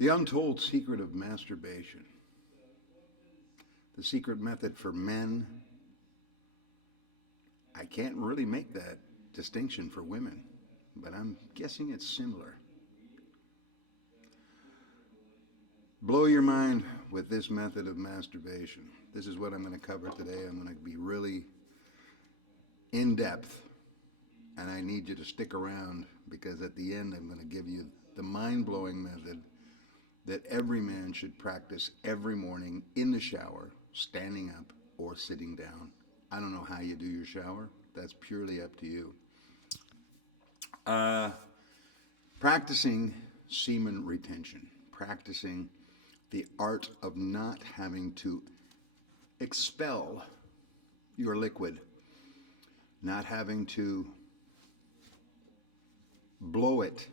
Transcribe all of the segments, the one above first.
The untold secret of masturbation. The secret method for men. I can't really make that distinction for women, but I'm guessing it's similar. Blow your mind with this method of masturbation. This is what I'm going to cover today. I'm going to be really in depth, and I need you to stick around because at the end I'm going to give you the mind-blowing method that every man should practice every morning in the shower, standing up or sitting down. I don't know how you do your shower. That's purely up to you. Practicing semen retention. Practicing the art of not having to expel your liquid. Not having to blow it,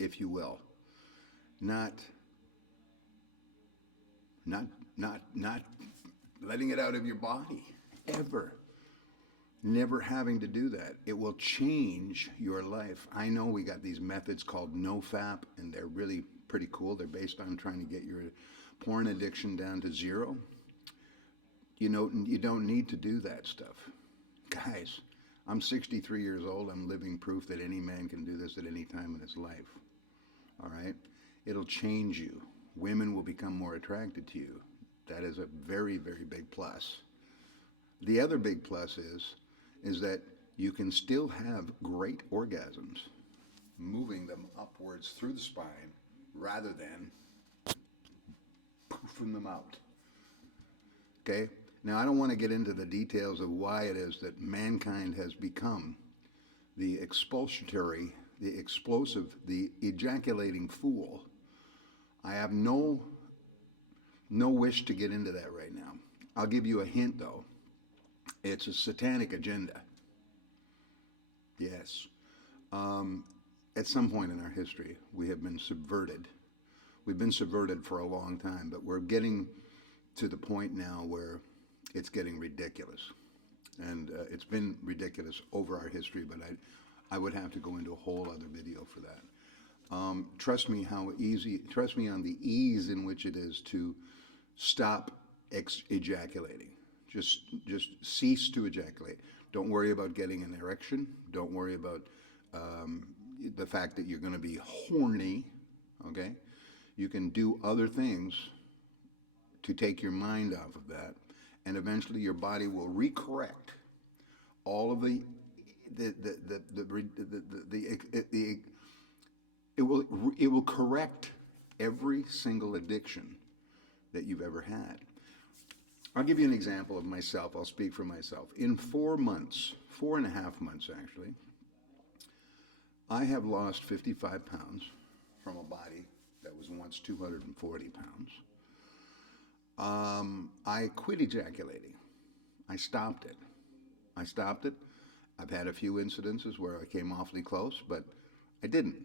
if you will. Not letting it out of your body, ever. Never having to do that. It will change your life. I know we got these methods called NOFAP, and they're really pretty cool. They're based on trying to get your porn addiction down to zero. You know, you don't need to do that stuff. Guys, I'm 63 years old. I'm living proof that any man can do this at any time in his life. All right? It'll change you. Women will become more attracted to you. That is a very, very big plus. The other big plus is that you can still have great orgasms, moving them upwards through the spine rather than poofing them out. Okay? Now, I don't want to get into the details of why it is that mankind has become the expulsatory, the explosive, the ejaculating fool. I have no wish to get into that right now. I'll give you a hint, though. It's a satanic agenda. Yes. At some point in our history, we have been subverted. We've been subverted for a long time, but we're getting to the point now where it's getting ridiculous. And it's been ridiculous over our history, but I would have to go into a whole other video for that. Trust me on the ease in which it is to stop ejaculating. Just cease to ejaculate. Don't worry about getting an erection. Don't worry about the fact that you're going to be horny, okay? You can do other things to take your mind off of that, and eventually your body will recorrect all of it will correct every single addiction that you've ever had. I'll give you an example of myself. I'll speak for myself. In 4 months, 4.5 months actually, I have lost 55 pounds from a body that was once 240 pounds. I quit ejaculating. I stopped it. I've had a few incidences where I came awfully close, but I didn't.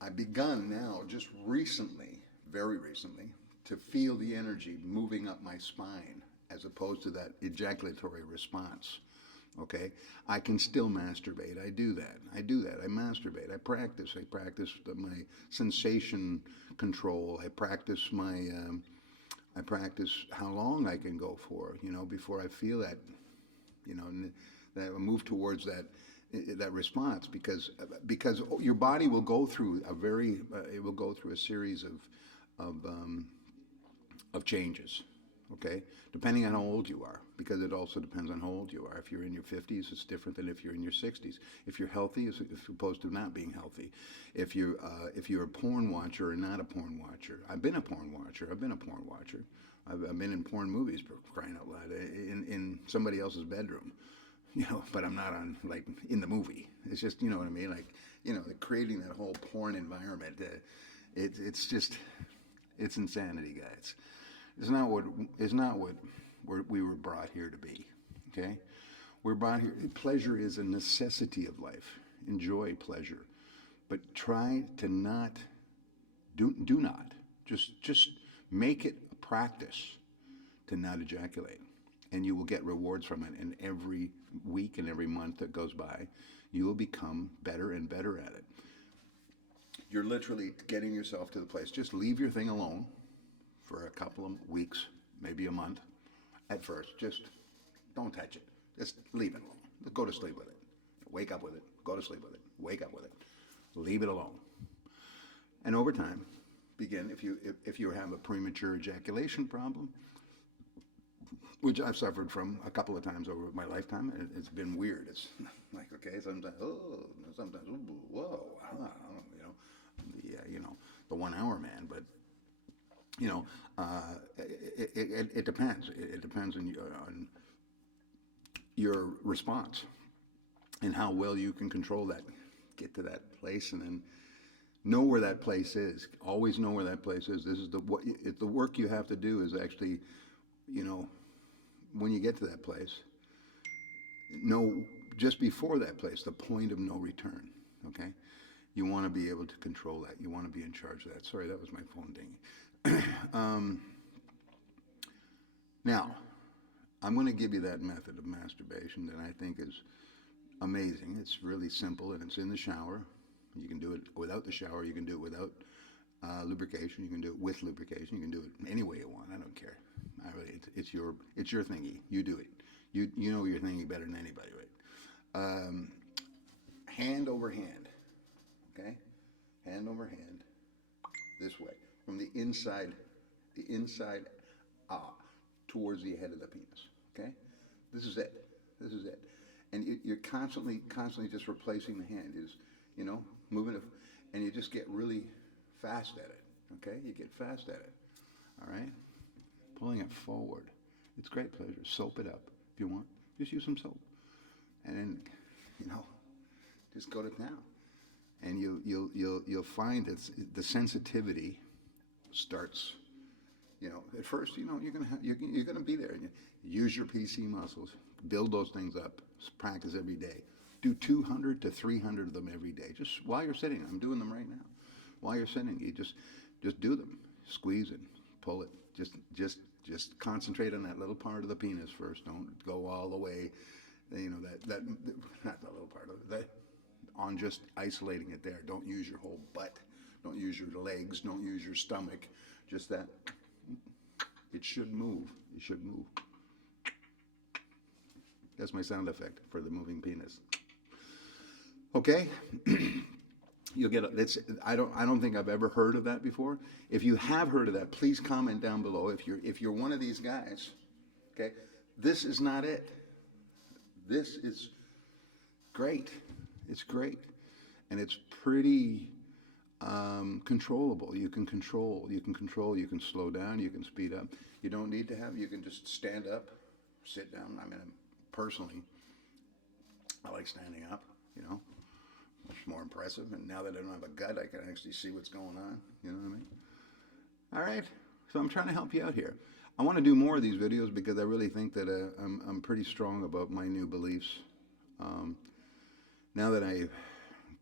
I've begun now, just recently, very recently, to feel the energy moving up my spine as opposed to that ejaculatory response. Okay? I can still masturbate. I do that. I masturbate. I practice my sensation control. I practice how long I can go for, before I feel that, that I move towards that response, because your body will go through a series of changes, okay, depending on how old you are, because it also depends on how old you are. If you're in your 50s, it's different than if you're in your 60s. If you're healthy, as opposed to not being healthy. If you're a porn watcher or not a porn watcher. I've been a porn watcher. I've been in porn movies, for crying out loud, in somebody else's bedroom. But I'm not on, in the movie. It's just, you know what I mean? Creating that whole porn environment, it's insanity, guys. It's not what we were brought here to be, okay? We're brought here, pleasure is a necessity of life. Enjoy pleasure. But try to do not, just make it a practice to not ejaculate. And you will get rewards from it. And every week and every month that goes by, you will become better and better at it. You're literally getting yourself to the place. Just leave your thing alone for a couple of weeks, maybe a month at first. Just don't touch it. Just leave it alone. Go to sleep with it. Wake up with it. Go to sleep with it. Wake up with it. Leave it alone. And over time, begin, if you have a premature ejaculation problem, which I've suffered from a couple of times over my lifetime, it's been weird. It's like, okay, sometimes, sometimes, whoa, the 1 hour man, but, it depends. It depends on your response and how well you can control that, get to that place, and then know where that place is. Always know where that place is. This is the work you have to do is actually, when you get to that place, know just before that place, the point of no return, okay? You want to be able to control that. You want to be in charge of that. Sorry, that was my phone dinging. Now, I'm going to give you that method of masturbation that I think is amazing. It's really simple, and it's in the shower. You can do it without the shower. You can do it without lubrication. You can do it with lubrication. You can do it any way you want. I don't care. It's your thingy. You do it. You know your thingy better than anybody, right? Hand over hand. Okay, hand over hand. This way, from the inside towards the head of the penis. Okay, this is it. This is it. And you're constantly just replacing the hand. Is moving it, and you just get really fast at it. Okay, you get fast at it. All right, pulling it forward. It's great pleasure. Soap it up if you want. Just use some soap, and then just go to town. And you'll find that the sensitivity starts. At first, you're gonna be there. And use your PC muscles. Build those things up. Practice every day. Do 200 to 300 of them every day. Just while you're sitting. I'm doing them right now. While you're sitting, you just do them. Squeeze it. Pull it. Just concentrate on that little part of the penis first. Don't go all the way. That not the little part of it. That on just isolating it there. Don't use your whole butt. Don't use your legs. Don't use your stomach. Just that. It should move. It should move. That's my sound effect for the moving penis. Okay, you'll get. I don't think I've ever heard of that before. If you have heard of that, please comment down below. If you're one of these guys, okay, this is not it. This is great. It's great, and it's pretty controllable. You can control. You can slow down. You can speed up. You don't need to have. You can just stand up, sit down. I mean, personally, I like standing up. It's more impressive. And now that I don't have a gut, I can actually see what's going on. You know what I mean? All right. So I'm trying to help you out here. I want to do more of these videos because I really think that I'm pretty strong about my new beliefs. Now that I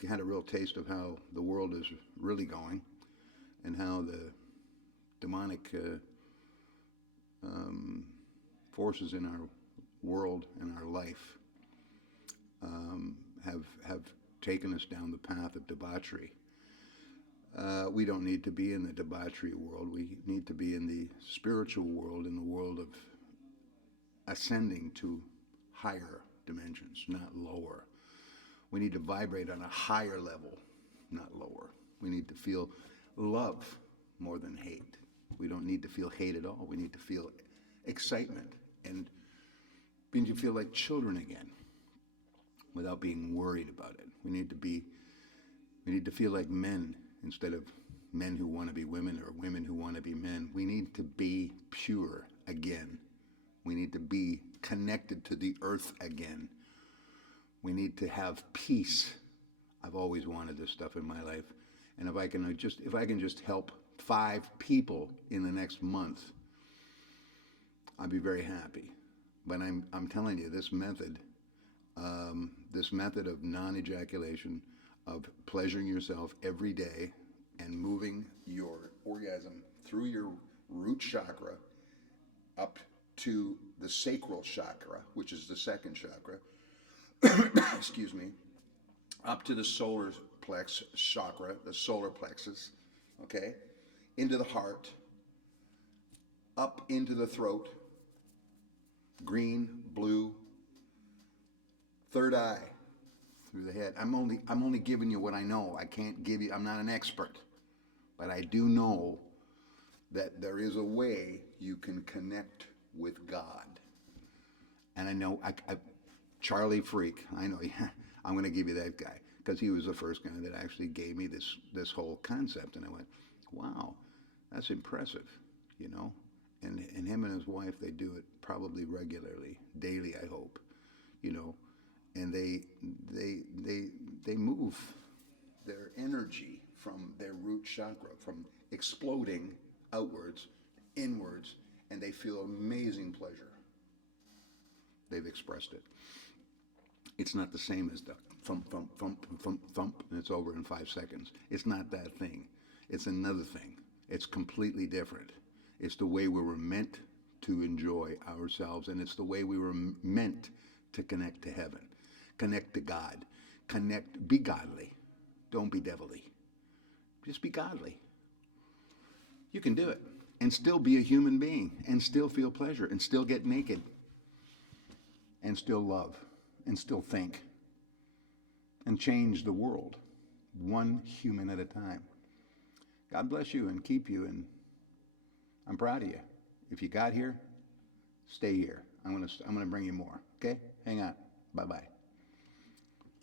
had a real taste of how the world is really going and how the demonic forces in our world and our life have taken us down the path of debauchery. We don't need to be in the debauchery world. We need to be in the spiritual world, in the world of ascending to higher dimensions, not lower. We need to vibrate on a higher level, not lower. We need to feel love more than hate. We don't need to feel hate at all. We need to feel excitement and to feel like children again without being worried about it. We need to feel like men instead of men who want to be women or women who want to be men. We need to be pure again. We need to be connected to the earth again. We need to have peace. I've always wanted this stuff in my life. And if I can just help 5 people in the next month, I'd be very happy. But I'm telling you, this method of non-ejaculation, of pleasuring yourself every day and moving your orgasm through your root chakra up to the sacral chakra, which is the second chakra, excuse me, up to the solar plex chakra, the solar plexus, okay, into the heart, up into the throat, green, blue, third eye, through the head. I'm only giving you what I know. I can't give you, I'm not an expert, but I do know that there is a way you can connect with God. And I know, Charlie Freak, I know, I'm going to give you that guy, because he was the first guy that actually gave me this whole concept. And I went, wow, that's impressive, you know? And him and his wife, they do it probably regularly, daily, I hope, you know? And they move their energy from their root chakra, from exploding outwards, inwards, and they feel amazing pleasure. They've expressed it. It's not the same as the thump, thump, thump, thump, thump, and it's over in 5 seconds. It's not that thing. It's another thing. It's completely different. It's the way we were meant to enjoy ourselves, and it's the way we were meant to connect to heaven, connect to God, be godly. Don't be devilly. Just be godly. You can do it and still be a human being and still feel pleasure and still get naked and still love and still think and change the world one human at a time. God bless you and keep you, and I'm proud of you. If you got here, stay here. I'm gonna bring you more. Okay? Hang on. Bye-bye.